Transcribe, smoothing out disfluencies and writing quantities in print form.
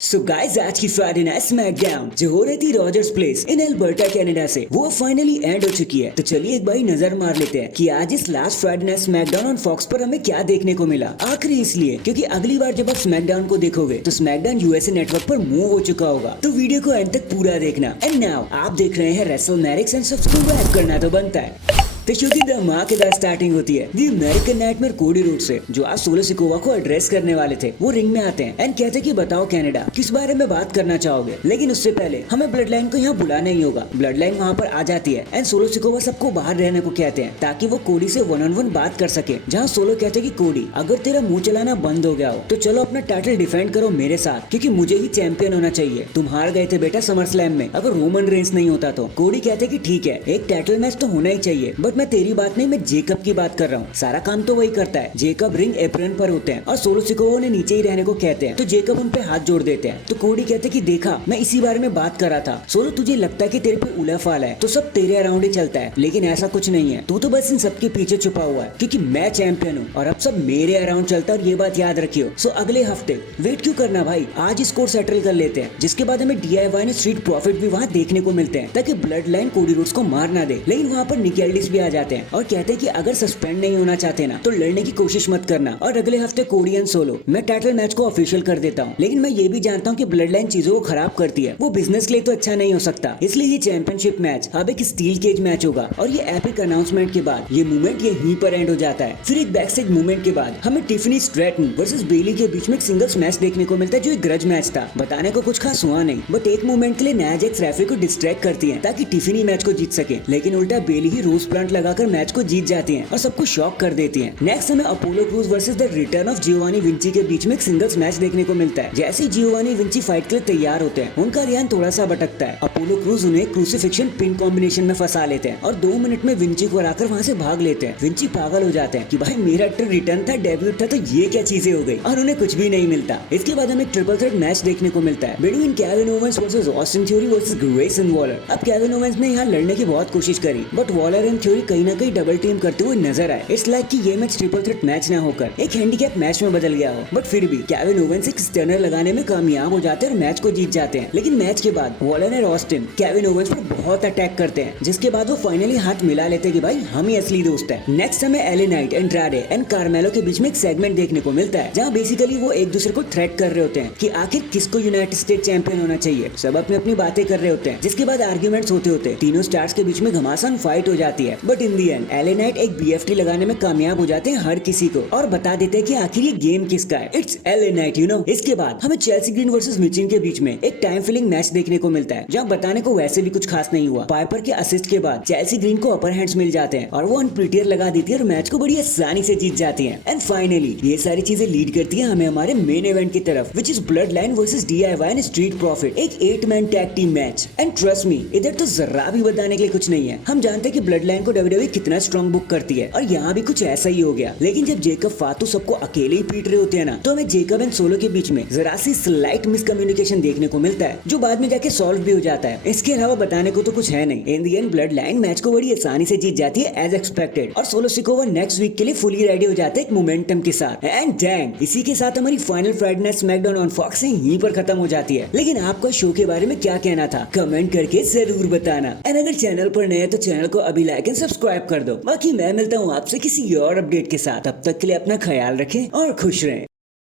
So guys आज की Friday night SmackDown जो हो रही थी Rogers place in Alberta Canada से वो फाइनली एंड हो चुकी है। तो चलिए एक बार नजर मार लेते हैं कि आज इस last Friday night SmackDown on Fox पर हमें क्या देखने को मिला। आखिरी इसलिए क्योंकि अगली बार जब आप स्मैकडाउन को देखोगे तो स्मैकडाउन यूएसए नेटवर्क पर मूव हो चुका होगा। तो वीडियो को एंड तक पूरा देखना। एंड नाउ आप देख रहे हैं रेसलमैनिक्स एंड सब्सक्राइब करना तो बनता है। तो शो की धमाकेदार स्टार्टिंग होती है दी अमेरिकन नाइटमेयर कोडी रोड से, जो आज सोलो सिकोवा को एड्रेस करने वाले थे। वो रिंग में आते हैं एंड कहते हैं कि बताओ कनाडा किस बारे में बात करना चाहोगे, लेकिन उससे पहले हमें ब्लड लाइन को यहाँ बुलाना ही होगा। ब्लड लाइन वहाँ पर आ जाती है एंड सोलो सिकोवा सबको बाहर रहने को कहते हैं ताकि वो कोडी से 1-on-1 बात कर सके। जहाँ सोलो कहते हैं कि कोडी अगर तेरा मुंह चलाना बंद हो गया हो तो चलो अपना टाइटल डिफेंड करो मेरे साथ, क्योंकि मुझे ही चैंपियन होना चाहिए। तुम हार गए थे बेटा समर स्लैम में, अगर रोमन रेंस नहीं होता तो। कोडी कहते हैं कि ठीक है एक टाइटल मैच तो होना ही चाहिए, बट मैं तेरी बात नहीं, जेकब की बात कर रहा हूँ। सारा काम तो वही करता है। जेकब रिंग एप्रन पर होते हैं और सोलो सिकोवा ने नीचे ही रहने को कहते हैं। तो जेकब उन पे हाथ जोड़ देते हैं। तो कोडी कहते हैं कि देखा मैं इसी बारे में बात कर रहा था। सोलो तुझे लगता है कि तेरे पे उलफाल है तो सब तेरे अराउंड ही चलता है, लेकिन ऐसा कुछ नहीं है। तू तो बस इन सबके पीछे छुपा हुआ है क्योंकि मैं चैंपियन हूँ और अब सब मेरे अराउंड चलता है और ये बात याद रखियो। सो अगले हफ्ते वेट क्यों करना भाई, आज स्कोर सेटल कर लेते हैं, जिसके बाद हमें DIY ने स्ट्रीट प्रॉफिट भी वहाँ देखने को मिलते हैं ताकि ब्लड लाइन कोडी रोड्स को मार ना दे। लेकिन वहाँ पर निकेल्डिस भी आ जाते हैं और कहते हैं कि अगर सस्पेंड नहीं होना चाहते ना तो लड़ने की कोशिश मत करना। और अगले हफ्ते कोडी एंड सोलो मैं टाइटल मैच को ऑफिशियल कर देता हूँ। लेकिन मैं ये भी जानता हूँ कि ब्लड लाइन चीजों को खराब करती है, वो बिजनेस के लिए तो अच्छा नहीं हो सकता। इसलिए ये चैंपियनशिप मैच अब एक स्टील केज मैच होगा। और ये एपिक अनाउंसमेंट के बाद ये मूवमेंट यहीं पर एंड हो जाता है। फिर एक बैक स्टेज मूवमेंट के बाद हमें टिफनी स्ट्रैटन वर्सेस बेली के बीच में एक सिंगल्स मैच देखने को मिलता है, जो एक ग्रज मैच था। बताने को कुछ खास हुआ नहीं, बट एक मूवमेंट के लिए नया जैक्स रेफरी को डिस्ट्रैक्ट करती है ताकि टिफनी मैच को जीत सके। लेकिन उल्टा बेली ही रोज प्लांट लगाकर मैच को जीत जाती है और सबको शॉक कर देती है। नेक्स्ट हमें Apollo Crews versus the return of Giovanni Vinci के बीच में एक सिंगल्स मैच देखने को मिलता है। जैसे ही जियोवानी विंची फाइट के लिए तैयार होते हैं उनका ध्यान थोड़ा सा भटकता है। अपोलो क्रूज उन्हें क्रूसिफिक्शन पिन कॉम्बिनेशन में फंसा लेते हैं और 2 मिनट में विंची को हराकर वहाँ से भाग लेते हैं। विंची पागल हो जाते हैं कि भाई मेरा रिटर्न था, डेब्यूट था, तो ये क्या चीजें हो गई, और उन्हें कुछ भी नहीं मिलता। इसके बाद हमें ट्रिपल थ्रेट मैच देखने को मिलता है between Kevin Owens versus Austin theory versus Grayson Waller. अब केविन ओवेंस ने यहाँ लड़ने की बहुत कोशिश करी, बट वॉलर एंड थ्योरी कहीं ना कहीं डबल टीम करते हुए नजर आए। इट्स लाइक कि ये मैच ट्रिपल थ्रेट मैच ना होकर एक हैंडीकैप मैच में बदल गया हो। बट फिर भी केविन ओवेंस एक स्टर्नर लगाने में कामयाब हो जाते हैं और मैच को जीत जाते हैं। लेकिन मैच के बाद वॉलर और ऑस्टिन केविन ओवेंस पर बहुत अटैक करते हैं, जिसके बाद वो फाइनली हाथ मिला लेते हैं कि भाई हम ही असली दोस्त हैं। नेक्स्ट हमें एले नाइट, एंड्राडे एंड कार्मेलो के बीच में एक सेगमेंट देखने को मिलता है जहाँ बेसिकली वो एक दूसरे को थ्रेट कर रहे होते हैं कि आखिर किसको यूनाइटेड स्टेट चैंपियन होना चाहिए। सब अपनी अपनी बातें कर रहे होते हैं, जिसके बाद आर्ग्यूमेंट्स होते होते तीनों स्टार्स के बीच में घमासान फाइट हो जाती है। But in the and LA Knight एक BFT लगाने में कामयाब हो जाते हैं हर किसी को और बता देते हैं कि आखिर ये गेम किसका है। It's LA Knight, you know. इसके बाद हमें चेल्सी ग्रीन वर्सेस मिचिन के बीच में एक टाइम फिलिंग मैच देखने को मिलता है जहाँ बताने को वैसे भी कुछ खास नहीं हुआ। पाइपर के असिस्ट के बाद चेल्सी ग्रीन को अपर हैंड्स मिल जाते हैं और वो अनप्रिटियर लगा देती है और मैच को बड़ी आसानी से जीत जाती है। एंड फाइनली ये सारी चीजें लीड करती है हमें हमारे मेन इवेंट की तरफ, which is blood line versus DIY and street profit, एक 8-man tag team match. And trust me, इधर तो जरा भी बताने के लिए कुछ नहीं है। हम जानते हैं कि ब्लड लाइन को WWE कितना स्ट्रॉन्ग बुक करती है और यहाँ भी कुछ ऐसा ही हो गया। लेकिन जब जेकब फातू सबको अकेले ही पीट रहे होते हैं ना, तो हमें जेकब एंड सोलो के बीच में जरा सी स्लाइट मिसकम्युनिकेशन देखने को मिलता है, जो बाद में जाके सॉल्व भी हो जाता है। इसके अलावा बताने को तो कुछ है नहीं। इन दी एंड ब्लड लाइन मैच को बड़ी आसानी से जीत जाती है एज एक्सपेक्टेड और सोलो सिकोवा नेक्स्ट वीक के लिए फुली रेडी हो जाते हैं एक मोमेंटम के साथ। एंड डैंग, इसी के साथ हमारी final Friday night SmackDown on Fox यहीं पर खत्म हो जाती है। लेकिन आपका शो के बारे में क्या कहना था कमेंट करके जरूर बताना। एंड अगर चैनल पर नए तो चैनल को अभी लाइक एंड सब्सक्राइब कर दो। बाकी मैं मिलता हूँ आपसे किसी और अपडेट के साथ। तब तक के लिए अपना ख्याल रखें और खुश रहें।